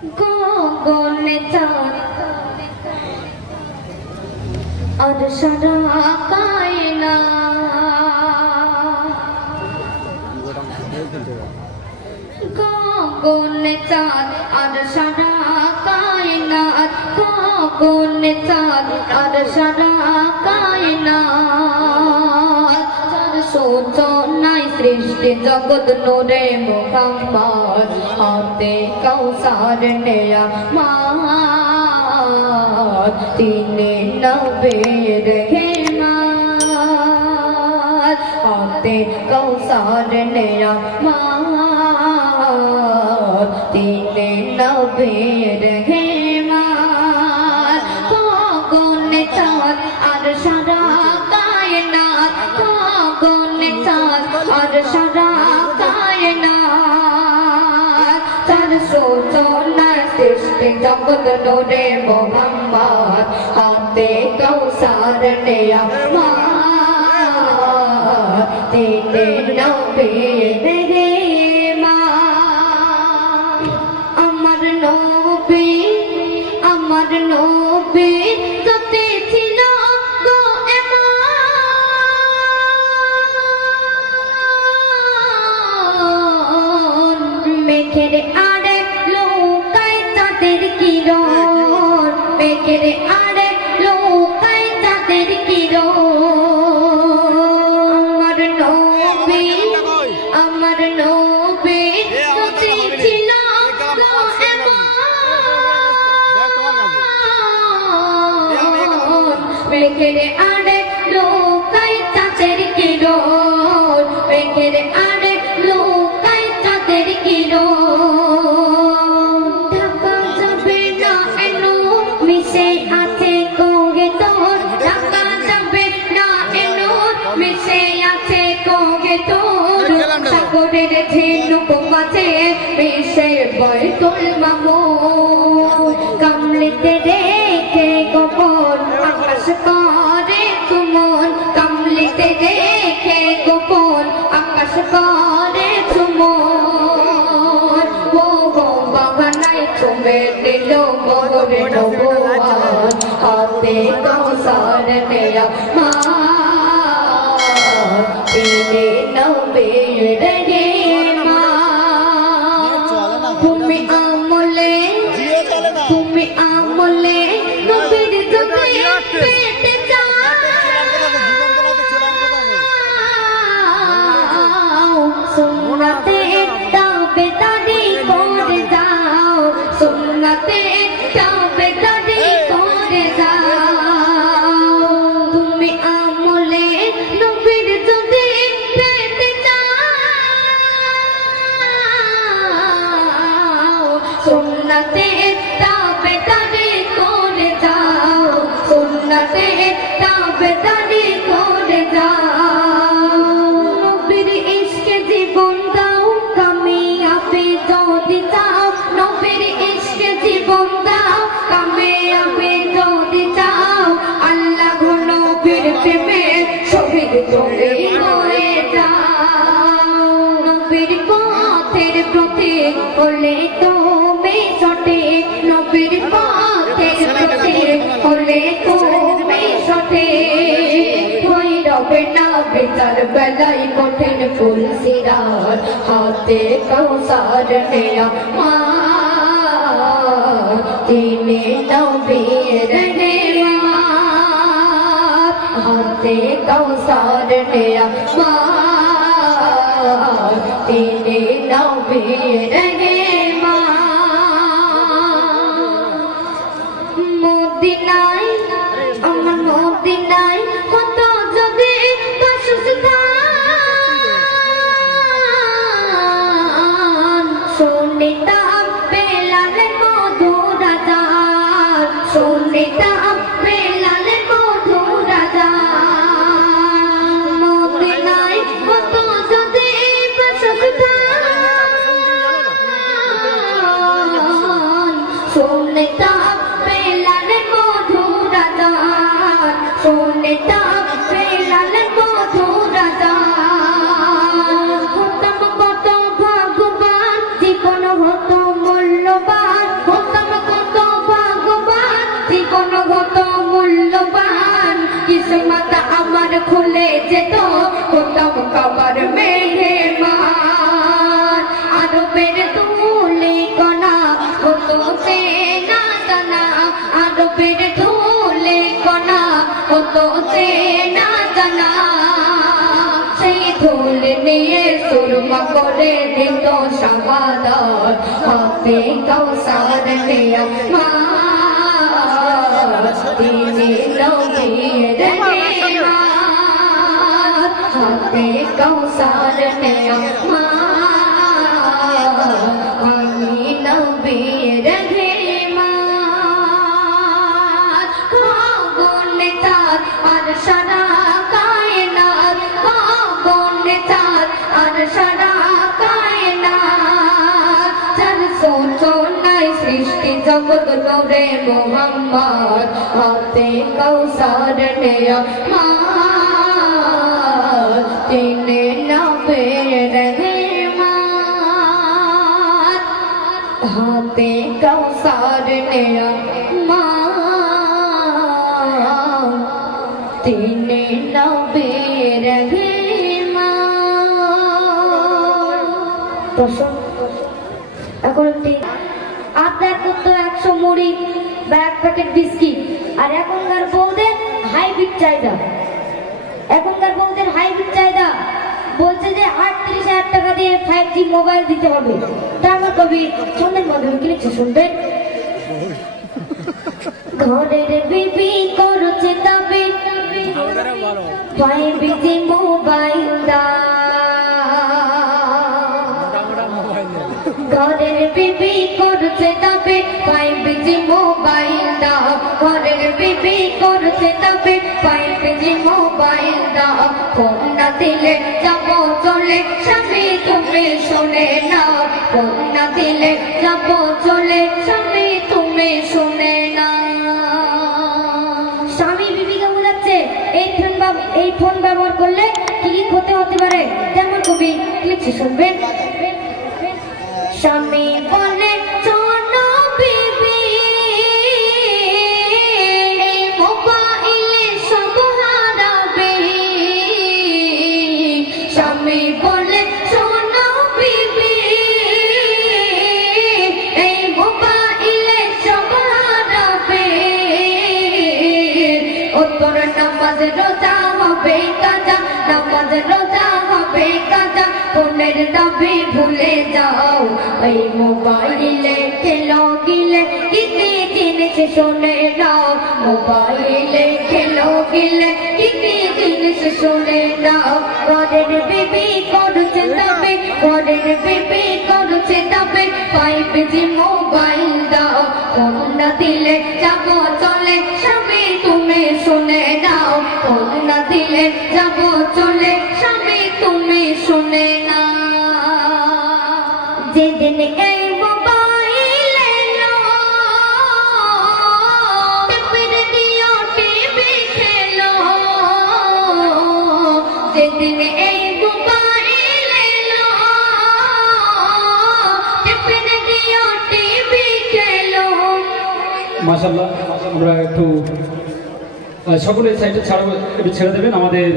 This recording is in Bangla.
গগনে চাঁদ আর সারা কায়না গগনে চাঁদ আর সারা কায়নাত গগনে চাঁদ আর সারা কায়নাত তার সূচনায় সৃষ্টি জগৎ নূরে মুহাম্মদ হাতে কাউসার নেয়ামত তিনি নবীর হেমাত হাতে কাউসার নেয়ামত তিনি নবীর হেমাত গগনে চাঁদ আর সারা কায়নাত গগনে চাঁদ আর সারা কায়নাত তার সূচনায় সৃষ্টি জগৎ নূরে মুহাম্মদ হাতে কাউসার নেয়ামত তিনি নবীর হেমাত আমার নবী যতে ছিল গো এমন মেঘের আড়ে লুকায় চাঁদের কিরণ মেঘের আড়ে লুকায় চাঁদের কিরণ আমার নবী যতে ছিল গো মেঘের আড়ে লুকায় চাঁদের কিরণ মেঘের আড়ে লুকায় চাঁদের কিরণ ঢাকা যাবে না এনো মিশে আছে কোগে তোর ঢাকা যাবে না এনো মিশে আছে কোগে তোর সাগরের ঝিনুক মাঝে মিশে বাইতুল মামুর কামলিতে রেখে গোপন আকাশ করে তুমন কামলিতে রেখে গোপন আকাশ করে তুমন ও বাগানায় চুমে দিল মোর নবুয়ত হাতে কাউসার নেয়ামত তিনি নবীর হেমাত তুমি আমলে নবীর যুগে পেতে যাও সুন্নতে তাবেদারি করে যাও সুন্নতে তাবেদারি করে যাও তুমি আমলে নবীর যুগে পেতে যাও সুন্নতে তাবেদারি করে যাও সুন্নতে তাবেদারি করে যাও নবীর ইশকে জীবন দাও কামিয়াবি যদি চাও নবীর ইশকে জীবন দাও কামিয়াবি যদি চাও আল্লাহ নবীর প্রেমে শহীদ তুমি হয়ে যাও নবীর পথের প্রতীক হলে তুমি সঠিক নবীর পথের প্রতীক হলে তুমি সঠিক হই রবে না বিচার বেলায় কঠিন ফুল সিরাত হাতে কাউসার নেয়ামত তিনি নবীর হেমাত হাতে কাউসার নেয়ামত তিনি নবীর হেমাত মদিনায় আমার মদিনায় কত যদি বাসস্থান শুনিতাম বেলালের মধুর আযান শুনিতাম বেলালের মধুর আযান মদিনায় কত যদি বাসস্থান শুনিতাম বেলালের মধুর আযান শুনিতাম বেলালের মধুর আযান হতাম কত ভাগ্যবান জীবন হতো মূল্যবান মাতা আমার খুলে যেত হতাম কাবার মেহমান আরবের ধুলি কণা হতো সে না জানা আরবের ধুলি কণা হতো সে না জানা সেই ধুল নিয়ে সুরমা করে দিত শাহাদাত হাতে কাউসার নিয়ে মা তিনি নবীর রহমত হাতে কাউসার নিয়ে মা আমি নবীর রহমত গগনে তার আর সারা কায়নাত গগনে তার আর সারা কায়নাত যার সোচনায় সৃষ্টি জগৎ গড়ে মোহাম্মদ হাতে কাউসার নেয়া মা তিনি নবীর রহমত হাতে কাউসার নেয়া মা তিনি নবীর রহমত। এখন একটি আপনার করতো 100 মুড়ি বা 1 প্যাকেট বিস্কিট আর এখনকার বউদের হাইব্রিড চাহিদা বলছে যে 38,000 টাকা দিয়ে 5G মোবাইল দিতে হবে। তা আমার কবি ছন্দের মাধ্যমে কি লিখছে শুনবেন। ঘরের বিবি করছে দাবি 5G মোবাইল দা ঘরের বিবি করছে দাবি 5G মোবাইল দাও ঘরের বিবি করছে দাবি 5G মোবাইল দাও ফোন না দিলে যাব চলে স্বামী তুমি শুনে নাও ফোন না দিলে যাব চলে স্বামী তুমি শুনে নাও। স্বামী বিবিকে বোঝাচ্ছে এই ফোন ব্যবহার করলে কি কি ক্ষতি হতে পারে যেমন কবি লিখছে শুনবেন। স্বামী বলে শোনো বিবি মোবাইলে সব হারাবে স্বামী বলে শোনো বিবি এই মোবাইলে সব হারাবে ও তোর নামাজ রোজা হবে কাজা নামাজ রোজা হবে কাজা ফোনের দাবি ভুলে যাও এই মোবাইলে খেলো গিলে কিতি জিনিস শুনে নাও মোবাইলে খেলো গিলে কিতি জিনিস শুনে নাও ঘরের বিবি করছে দাবি ঘরের বিবি করছে দাবি 5G মোবাইল দাও ফোন না দিলে যাব চলে স্বামী তুমি শুনে নাও ফোন না দিলে যাব চলে স্বামী তুমি শুনে নাও। যেদিন এই মোবাইল এলো টিপির দিও টিভি খেলো যেদিন এই মোবাইল এলো টিপির দিও টিভি খেলো। মাশাআল্লাহ আমরা একটু সকলে সাইডে ছেড়ে দেবেন আমাদের